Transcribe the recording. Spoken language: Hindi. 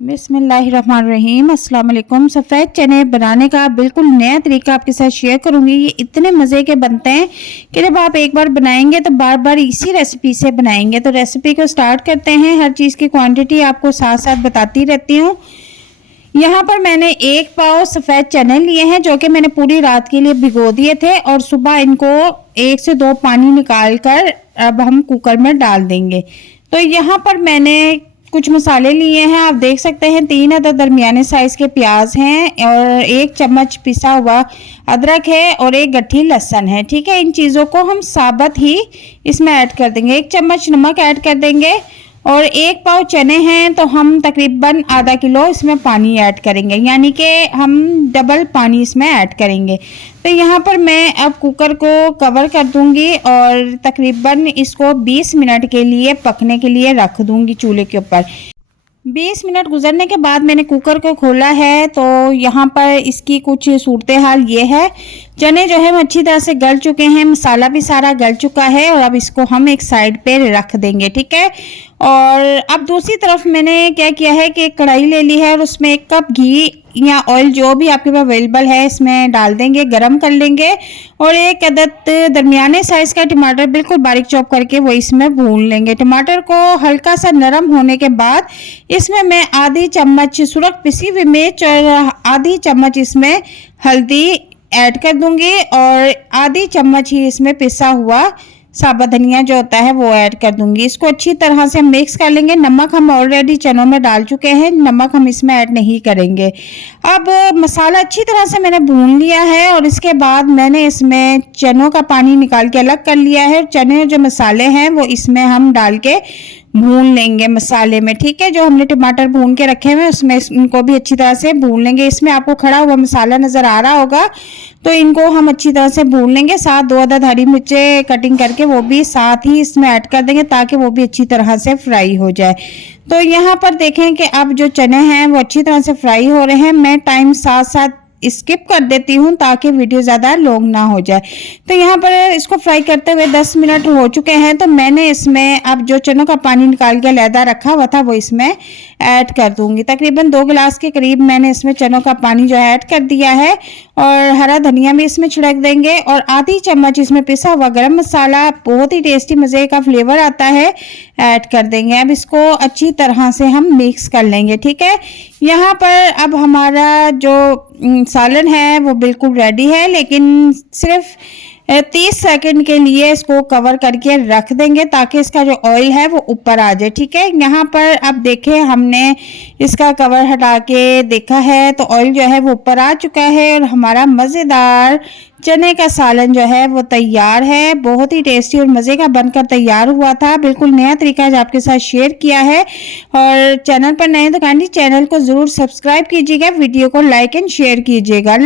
बिस्मिल्लाहिर्रहमानिर्रहीम। अस्सलाम वालेकुम। सफ़ेद चने बनाने का बिल्कुल नया तरीका आपके साथ शेयर करूंगी। ये इतने मज़े के बनते हैं कि जब आप एक बार बनाएंगे तो बार बार इसी रेसिपी से बनाएंगे। तो रेसिपी को स्टार्ट करते हैं। हर चीज़ की क्वांटिटी आपको साथ साथ बताती रहती हूँ। यहाँ पर मैंने 1 पाव सफ़ेद चने लिए हैं जो कि मैंने पूरी रात के लिए भिगो दिए थे, और सुबह इनको 1 से 2 पानी निकाल कर अब हम कुकर में डाल देंगे। तो यहाँ पर मैंने कुछ मसाले लिए हैं। आप देख सकते हैं 3 अदद दरमियाने साइज़ के प्याज हैं और 1 चम्मच पिसा हुआ अदरक है और 1 गट्ठी लहसुन है। ठीक है, इन चीज़ों को हम साबुत ही इसमें ऐड कर देंगे। 1 चम्मच नमक ऐड कर देंगे और 1 पाव चने हैं तो हम तकरीबन आधा किलो इसमें पानी ऐड करेंगे, यानी कि हम डबल पानी इसमें ऐड करेंगे। तो यहाँ पर मैं अब कुकर को कवर कर दूंगी और तकरीबन इसको 20 मिनट के लिए पकने के लिए रख दूंगी चूल्हे के ऊपर। 20 मिनट गुजरने के बाद मैंने कुकर को खोला है तो यहाँ पर इसकी कुछ सूरत हाल ये है। चने जो है वो अच्छी तरह से गल चुके हैं, मसाला भी सारा गल चुका है और अब इसको हम एक साइड पे रख देंगे। ठीक है, और अब दूसरी तरफ मैंने क्या किया है कि एक कढ़ाई ले ली है और उसमें 1 कप घी या ऑयल जो भी आपके पास अवेलेबल है इसमें डाल देंगे, गरम कर लेंगे। और 1 अदद दरमियाने साइज़ का टमाटर बिल्कुल बारीक चॉप करके वो इसमें भून लेंगे। टमाटर को हल्का सा नरम होने के बाद इसमें मैं आधी चम्मच सुरख पिसी हुई मिर्च और आधी चम्मच इसमें हल्दी ऐड कर दूंगी और आधी चम्मच ही इसमें पिसा हुआ साबुत धनिया जो होता है वो ऐड कर दूंगी। इसको अच्छी तरह से मिक्स कर लेंगे। नमक हम ऑलरेडी चनों में डाल चुके हैं, नमक हम इसमें ऐड नहीं करेंगे। अब मसाला अच्छी तरह से मैंने भून लिया है और इसके बाद मैंने इसमें चनों का पानी निकाल के अलग कर लिया है। चने जो मसाले हैं वो इसमें हम डाल के भून लेंगे मसाले में। ठीक है, जो हमने टमाटर भून के रखे हुए हैं उसमें इनको भी अच्छी तरह से भून लेंगे। इसमें आपको खड़ा हुआ मसाला नज़र आ रहा होगा तो इनको हम अच्छी तरह से भून लेंगे। साथ 2 अदद हरी मिर्चें कटिंग करके वो भी साथ ही इसमें ऐड कर देंगे ताकि वो भी अच्छी तरह से फ्राई हो जाए। तो यहाँ पर देखें कि अब जो चने हैं वो अच्छी तरह से फ्राई हो रहे हैं। मैं टाइम साथ साथ स्किप कर देती हूँ ताकि वीडियो ज़्यादा लॉन्ग ना हो जाए। तो यहाँ पर इसको फ्राई करते हुए 10 मिनट हो चुके हैं तो मैंने इसमें अब जो चनों का पानी निकाल के अलहदा रखा हुआ था वो इसमें ऐड कर दूंगी। तकरीबन 2 गिलास के करीब मैंने इसमें चनों का पानी जो है ऐड कर दिया है और हरा धनिया भी इसमें छिड़क देंगे और आधी चम्मच इसमें पिसा हुआ गरम मसाला, बहुत ही टेस्टी मज़े का फ्लेवर आता है, ऐड कर देंगे। अब इसको अच्छी तरह से हम मिक्स कर लेंगे। ठीक है, यहाँ पर अब हमारा जो सालन है वो बिल्कुल रेडी है, लेकिन सिर्फ 30 सेकंड के लिए इसको कवर करके रख देंगे ताकि इसका जो ऑयल है वो ऊपर आ जाए। ठीक है, यहाँ पर अब देखें हमने इसका कवर हटा के देखा है तो ऑयल जो है वो ऊपर आ चुका है और हमारा मज़ेदार चने का सालन जो है वो तैयार है। बहुत ही टेस्टी और मज़े का बनकर तैयार हुआ था। बिल्कुल नया तरीका आज आपके साथ शेयर किया है और चैनल पर नए तो काइंडली चैनल को ज़रूर सब्सक्राइब कीजिएगा, वीडियो को लाइक एंड शेयर कीजिएगा।